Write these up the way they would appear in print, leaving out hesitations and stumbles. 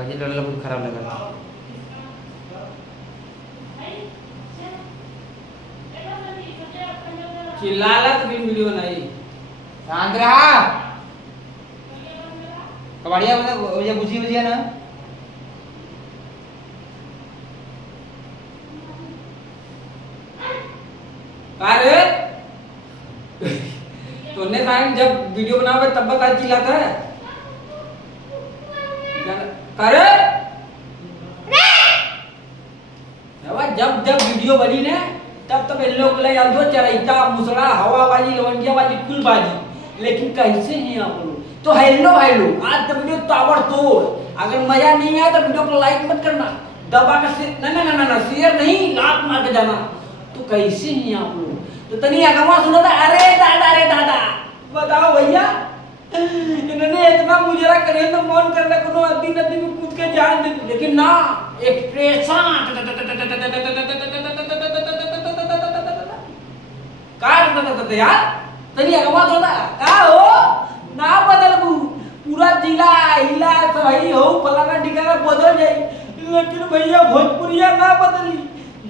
मुझे लड़ना बहुत खराब लगा। चिल्लाला तो भी वीडियो बनाई शांत रहा कबाड़िया मुझे बुझी बुझिया ना अरे तूने टाइम जब वीडियो बनाओगे तब बता चिल्लाता है करे जब जब वीडियो बनी ने तब तब इन लोग ले दो चरैता मुसड़ा हवाबाजी लवंडिया बाजी कुल बाजी लेकिन कैसे हैं आप लोग तो हेलो हेलो आज तो वीडियो ताबड़तोड़ अगर मजा नहीं आया तो वीडियो को लाइक मत करना दबा कर ना शेयर नहीं लात मार के जाना तो कैसे हैं आप लोग तो तनी अगवा सुना था अरे दादा बताओ भैया इन्होंने इतना मुजरा करे तो मन कर रहा कोनो नदी में कूद के जान दे लेकिन ना एक्सप्रेशन काट यार तनी अगवा सुना का हो ना बदल पूरा जिला हिला सही हो फलाना ठिकाना बदल जाए लेकिन भैया भोजपुरिया ना बदली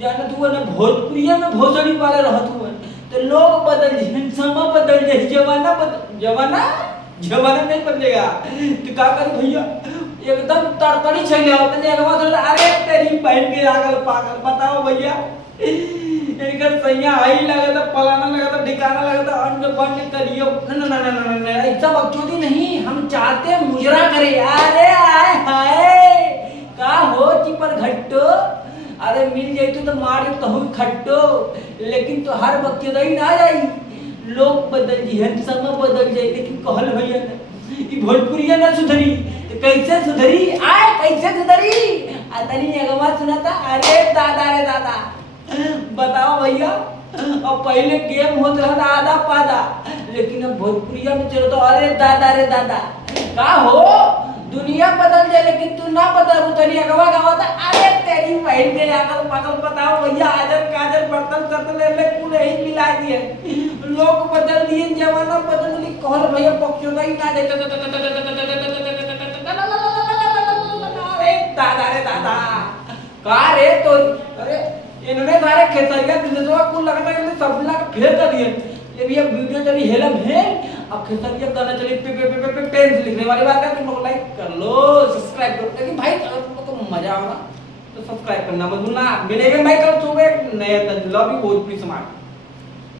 जाने तू ना भोजपुरिया में भोसड़ी वाले रहत हुए तो लोग बदल जाए समय बदल जाए जमाना नहीं बदलेगा तो क्या करे भैया एकदम तड़तड़ी छले होते हैं अरे तेरी बहन के आगल पागल बताओ भैया इनका सैया आई लगा था पलाना लगा था ठिकाना लगा था अन्न बंद करियो ना ऐसा बकचोदी नहीं हम चाहते मुजरा करे अरे आए हाय का हो चिपर घट्टो अरे मिल जाए तो मारे तो हम खट्टो लेकिन तो हर बकचोदी ना जाई लोग बदल जी समय बदल जाए लेकिन कहल भैया कि भोजपुरिया ना सुधरी तो कैसे सुधरी आए कैसे सुधरी तनी अगवा सुना था अरे दादा बताओ भैया अब पहले गेम होता था आधा पादा लेकिन अब भोजपुरिया में चलो तो अरे दादा का हो दुनिया बदल जाए लेकिन तू ना बदल तनी अगवा गावा था अरे तेरी बहन के आगल पागल बताओ भैया आदर काजर बर्तन करते ले कुल ही मिला दिए लोग बदल दिए जमाना बदल ली कहल भैया पक्षों का ही ना दे अरे दादा का रे तो अरे इन्होंने सारे खेतरिया बिजनेसवा कुल लगता है सब मिला के फेल कर दिए ये भी अब वीडियो चली हेलम है अब खेतरिया गाना चली पे पेन से लिखने वाली बात है तुम लोग लाइक कर लो सब्सक्राइब करो लेकिन भाई अगर तुम लोग को मजा आएगा तो सब्सक्राइब करना मत भूलना मिलेंगे भाई कल सुबह नए लव यू भोजपुरी समाज।